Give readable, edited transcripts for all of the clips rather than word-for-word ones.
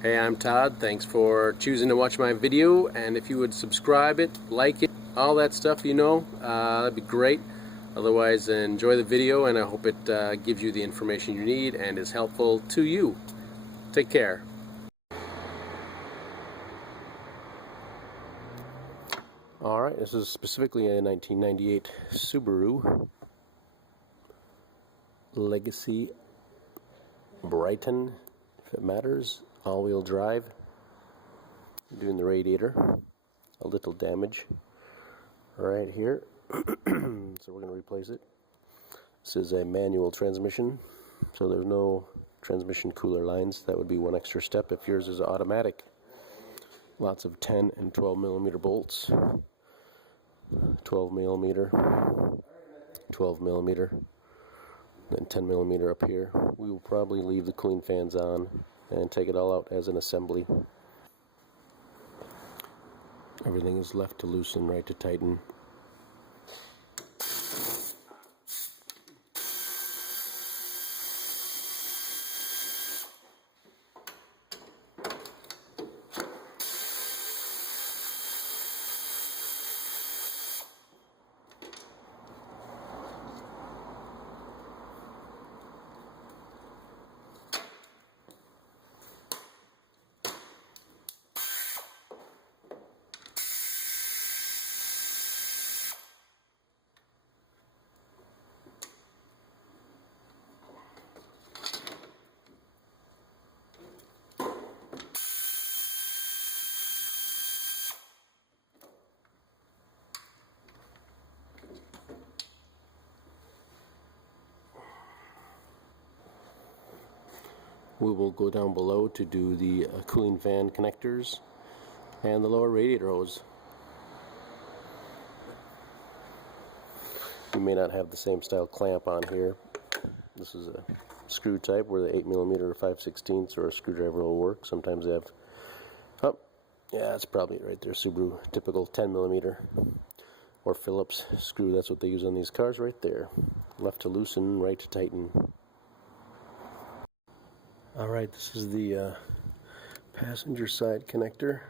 Hey, I'm Todd. Thanks for choosing to watch my video, and if you would subscribe it, like it, all that stuff, that'd be great. Otherwise, enjoy the video, and I hope it gives you the information you need and is helpful to you. Take care. Alright, this is specifically a 1998 Subaru Legacy Brighton, if it matters. All-wheel drive. Doing the radiator. A little damage right here. So we're going to replace it. This is a manual transmission, so there's no transmission cooler lines. That would be one extra step if yours is automatic. Lots of 10 and 12 millimeter bolts. 12 millimeter, 12 millimeter, then 10 millimeter up here. We will probably leave the cooling fans on and take it all out as an assembly. Everything is left to loosen, right to tighten. We will go down below to do the cooling fan connectors and the lower radiator hose. You may not have the same style clamp on here. This is a screw type where the 8 millimeter or 5/16 or a screwdriver will work. Sometimes they have, oh, yeah, that's probably it right there. Subaru, typical 10 millimeter or Phillips screw. That's what they use on these cars right there. Left to loosen, right to tighten. Alright, this is the passenger side connector.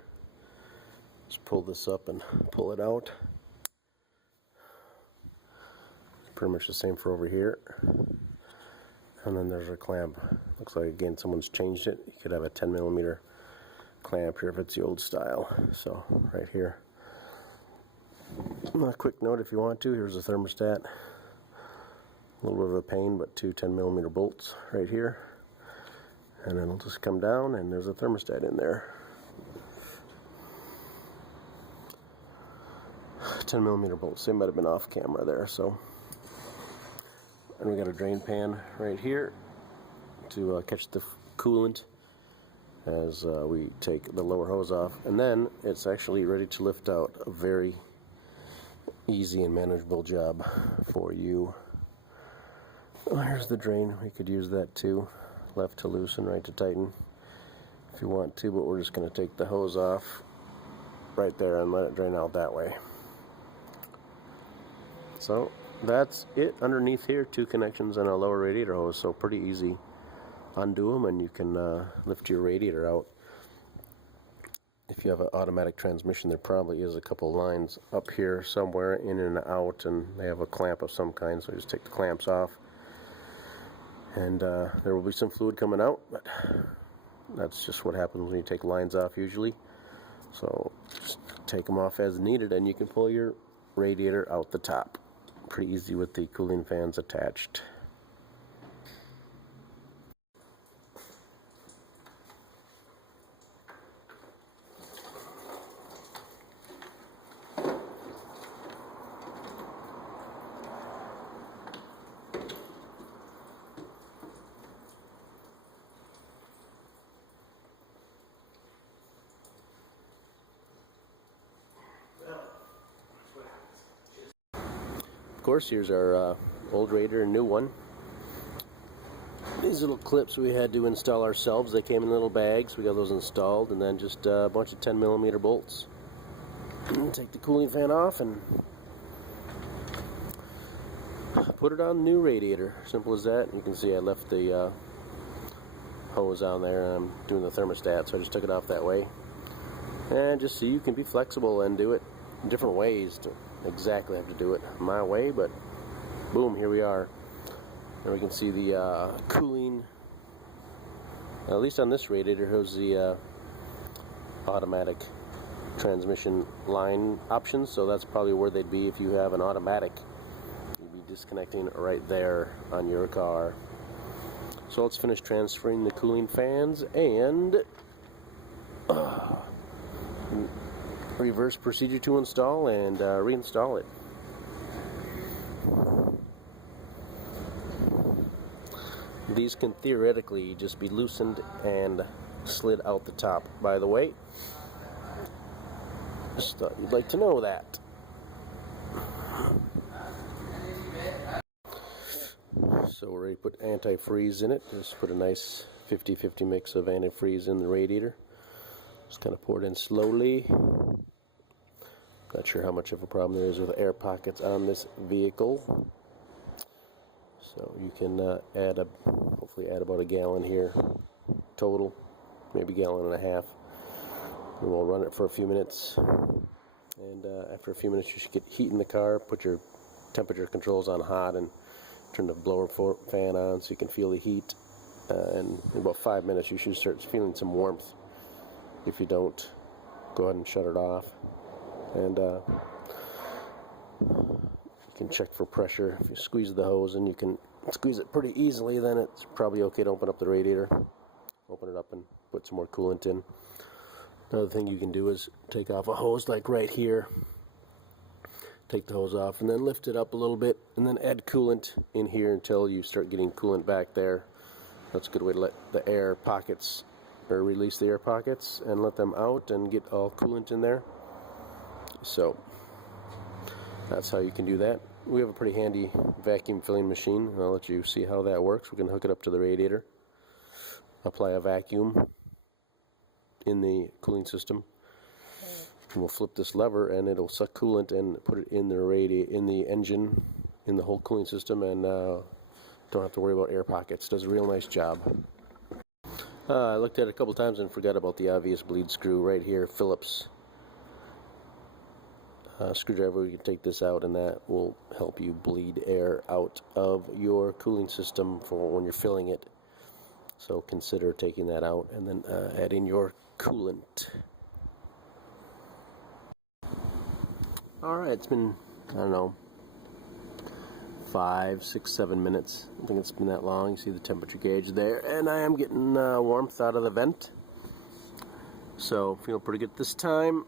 Just pull this up and pull it out. Pretty much the same for over here. And then there's a clamp. Looks like, again, someone's changed it. You could have a 10 millimeter clamp here if it's the old style. So, right here. A quick note if you want to, here's a thermostat. A little bit of a pain, but two 10 millimeter bolts right here. And then it'll just come down, and there's a thermostat in there. 10 millimeter bolts. They might have been off camera there. So, and we got a drain pan right here to catch the coolant as we take the lower hose off, and then it's actually ready to lift out. A very easy and manageable job for you. Oh, here's the drain. We could use that too. Left to loosen, right to tighten if you want to, but we're just going to take the hose off right there and let it drain out that way. So that's it underneath here. Two connections and a lower radiator hose, so pretty easy. Undo them and you can lift your radiator out. If you have an automatic transmission, there probably is a couple lines up here somewhere in and out, and they have a clamp of some kind, so just take the clamps off. And there will be some fluid coming out, but that's just what happens when you take lines off usually. So just take them off as needed, and you can pull your radiator out the top. Pretty easy with the cooling fans attached. Of course, here's our old radiator and new one. These little clips we had to install ourselves. They came in little bags. We got those installed, and then just a bunch of 10 millimeter bolts. Take the cooling fan off and put it on the new radiator. Simple as that. You can see I left the hose on there, and I'm doing the thermostat, so I just took it off that way. And just so you can be flexible and do it in different ways. To exactly have to do it my way, but boom, here we are. And we can see the cooling, at least on this radiator. Here's the automatic transmission line options, so that's probably where they'd be if you have an automatic. You'd be disconnecting right there on your car. So let's finish transferring the cooling fans and reverse procedure to install and reinstall it. These can theoretically just be loosened and slid out the top, by the way. Just thought you'd like to know that. So we're ready to put antifreeze in it. Just put a nice 50-50 mix of antifreeze in the radiator. Just kind of pour it in slowly. Not sure how much of a problem there is with air pockets on this vehicle. So you can hopefully add about a gallon here total, maybe a gallon and a half. And we'll run it for a few minutes. And after a few minutes, you should get heat in the car. Put your temperature controls on hot and turn the blower fan on so you can feel the heat. And in about 5 minutes, you should start feeling some warmth. If you don't, go ahead and shut it off. And you can check for pressure. If you squeeze the hose, and you can squeeze it pretty easily, then it's probably okay to open up the radiator. Open it up and put some more coolant in. Another thing you can do is take off a hose like right here. Take the hose off and then lift it up a little bit and then add coolant in here until you start getting coolant back there. That's a good way to let the air pockets, or release the air pockets and let them out and get all coolant in there. So that's how you can do that. We have a pretty handy vacuum filling machine. I'll let you see how that works. We can hook it up to the radiator, apply a vacuum in the cooling system, and we'll flip this lever and it'll suck coolant and put it in the engine, in the whole cooling system, and don't have to worry about air pockets. Does a real nice job. I looked at it a couple times and forgot about the obvious bleed screw right here, Phillips screwdriver. You can take this out and that will help you bleed air out of your cooling system for when you're filling it. So consider taking that out and then adding your coolant. Alright, it's been, I don't know, 5, 6, 7 minutes. I don't think it's been that long. You see the temperature gauge there, and I am getting warmth out of the vent. So feel pretty good this time.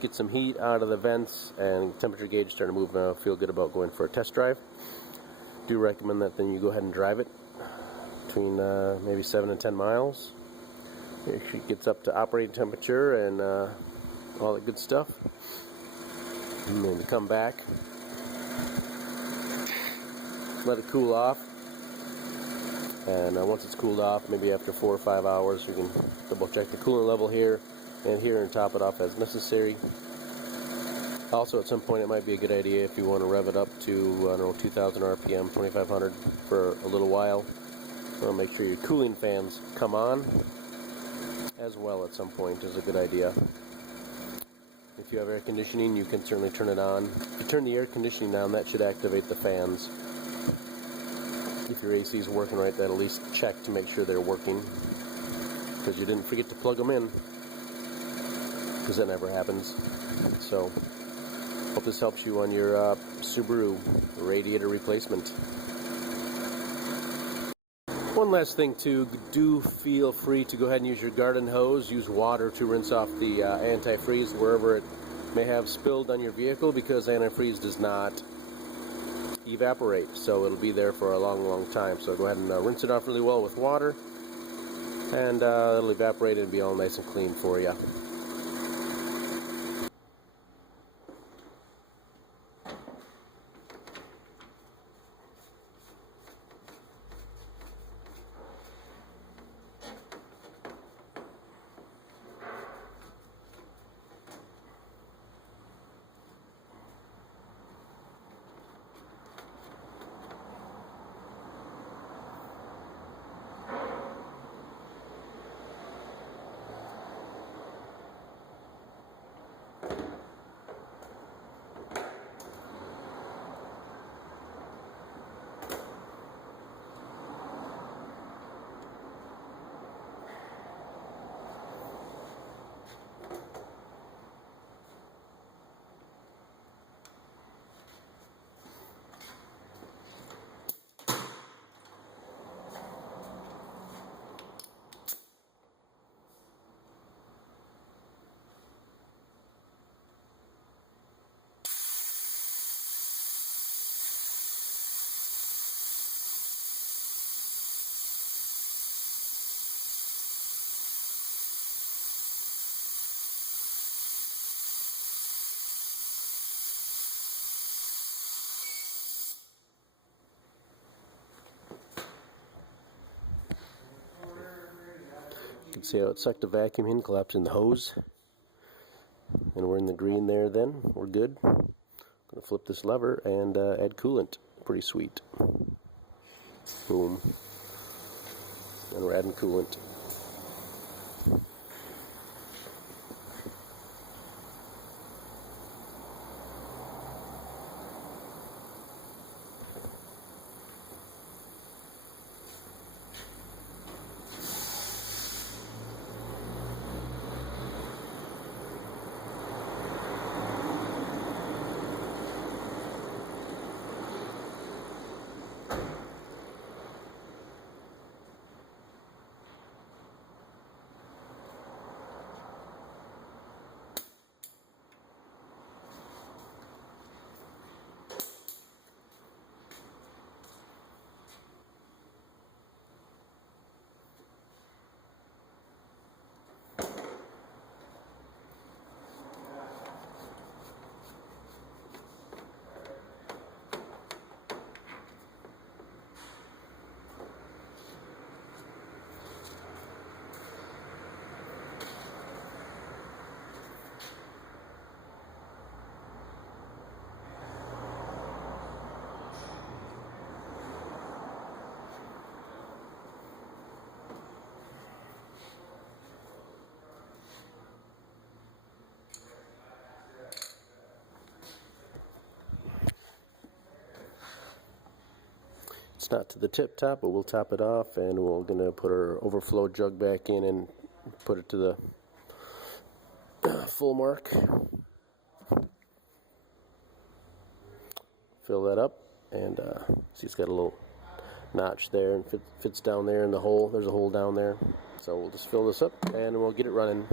Get some heat out of the vents, and temperature gauge starting to move now. Feel good about going for a test drive. Do recommend that then you go ahead and drive it between maybe 7 and 10 miles. It gets up to operating temperature and all that good stuff. And then come back, let it cool off, and once it's cooled off, maybe after 4 or 5 hours, we can double check the coolant level here and top it off as necessary. Also, at some point, it might be a good idea if you want to rev it up to, I don't know, 2,000 RPM, 2,500 for a little while. Make sure your cooling fans come on as well at some point is a good idea. If you have air conditioning, you can certainly turn it on. If you turn the air conditioning on, that should activate the fans. If your AC is working right, that'll at least check to make sure they're working, because you didn't forget to plug them in, because that never happens. So hope this helps you on your Subaru radiator replacement. One last thing too, do feel free to go ahead and use your garden hose. Use water to rinse off the antifreeze wherever it may have spilled on your vehicle, because antifreeze does not evaporate, so it'll be there for a long time. So go ahead and rinse it off really well with water, and it'll evaporate and be all nice and clean for you. can see how it sucked a vacuum in, collapsing the hose. And we're in the green there then. We're good. I'm going to flip this lever and add coolant. Pretty sweet. Boom. And we're adding coolant. It's not to the tip top, but we'll top it off, and we're going to put our overflow jug back in and put it to the full mark. Fill that up, and see, it's got a little notch there, and fits down there in the hole. There's a hole down there, so we'll just fill this up and we'll get it running.